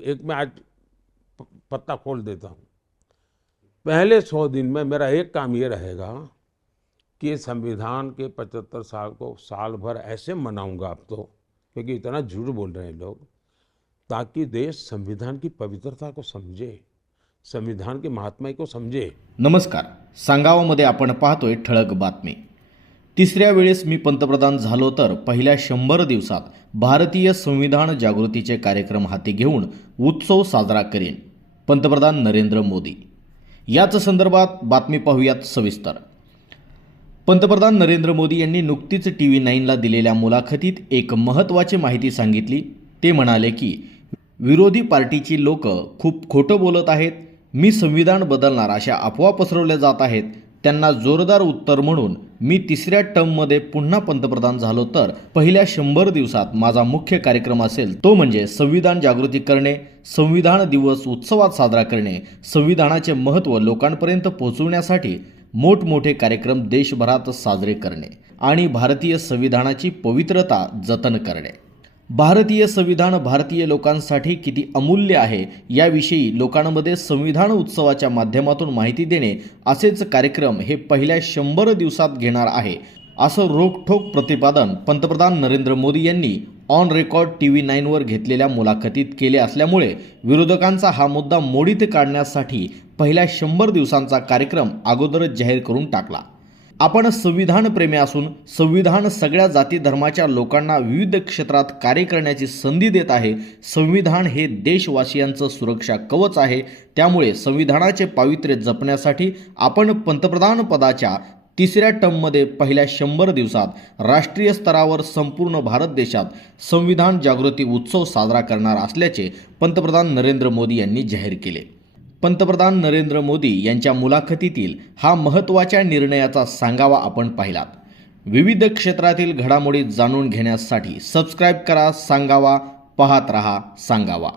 एक मैं आज पत्ता खोल देता हूँ। पहले सौ दिन में मेरा एक काम ये रहेगा कि संविधान के पचहत्तर साल को साल भर ऐसे मनाऊँगा अब तो क्योंकि इतना झूठ बोल रहे हैं लोग, ताकि देश संविधान की पवित्रता को समझे, संविधान के महात्मा को समझे। नमस्कार, सांगावामध्ये आपण पाहतोय ठळक बातमी. तिसऱ्या वेळेस मी पंतप्रधान झालो तर पहिल्या शंभर दिवसात भारतीय संविधान जागृतीचे कार्यक्रम हाती घेऊन उत्सव साजरा करेन पंतप्रधान नरेंद्र मोदी. याच संदर्भात बातमी पाहूयात सविस्तर. पंतप्रधान नरेंद्र मोदी यांनी नुकतीच टी व्ही नाईनला दिलेल्या मुलाखतीत एक महत्त्वाची माहिती सांगितली. ते म्हणाले की विरोधी पार्टीची लोक खूप खोटं बोलत आहेत. मी संविधान बदलणार अशा अफवा पसरवल्या जात आहेत. त्यांना जोरदार उत्तर म्हणून मी तिसऱ्या टर्ममध्ये पुन्हा पंतप्रधान झालो तर पहिल्या शंभर दिवसात माझा मुख्य कार्यक्रम असेल तो म्हणजे संविधान जागृती करणे संविधान दिवस उत्सवात साजरा करणे संविधानाचे महत्त्व लोकांपर्यंत पोहोचवण्यासाठी मोठमोठे कार्यक्रम देशभरात साजरे करणे आणि भारतीय संविधानाची पवित्रता जतन करणे. भारतीय संविधान भारतीय लोकांसाठी किती अमूल्य आहे याविषयी लोकांमध्ये संविधान उत्सवाच्या माध्यमातून माहिती देणे असेच कार्यक्रम हे पहिल्या शंभर दिवसात घेणार आहे. असं रोखठोक प्रतिपादन पंतप्रधान नरेंद्र मोदी यांनी ऑन रेकॉर्ड टी व्ही नाईनवर घेतलेल्या मुलाखतीत केले असल्यामुळे विरोधकांचा हा मुद्दा मोडीत काढण्यासाठी पहिल्या शंभर दिवसांचा कार्यक्रम अगोदरच जाहीर करून टाकला. आपण संविधान प्रेमी असून संविधान सगळ्या जाती धर्माच्या लोकांना विविध क्षेत्रात कार्य करण्याची संधी देत आहे. संविधान हे देशवासियांचं सुरक्षा कवच आहे. त्यामुळे संविधानाचे पावित्र्य जपण्यासाठी आपण पंतप्रधान पदाच्या तिसऱ्या टर्ममध्ये पहिल्या शंभर दिवसात राष्ट्रीय स्तरावर संपूर्ण भारत देशात संविधान जागृती उत्सव साजरा करणार असल्याचे पंतप्रधान नरेंद्र मोदी यांनी जाहीर केले. पंतप्रधान नरेंद्र मोदी यांच्या मुलाखतीतील हा महत्त्वाच्या निर्णयाचा सांगावा आपण पाहिलात. विविध क्षेत्रातील घडामोडी जाणून घेण्यासाठी सबस्क्राईब करा सांगावा पाहत रहा सांगावा.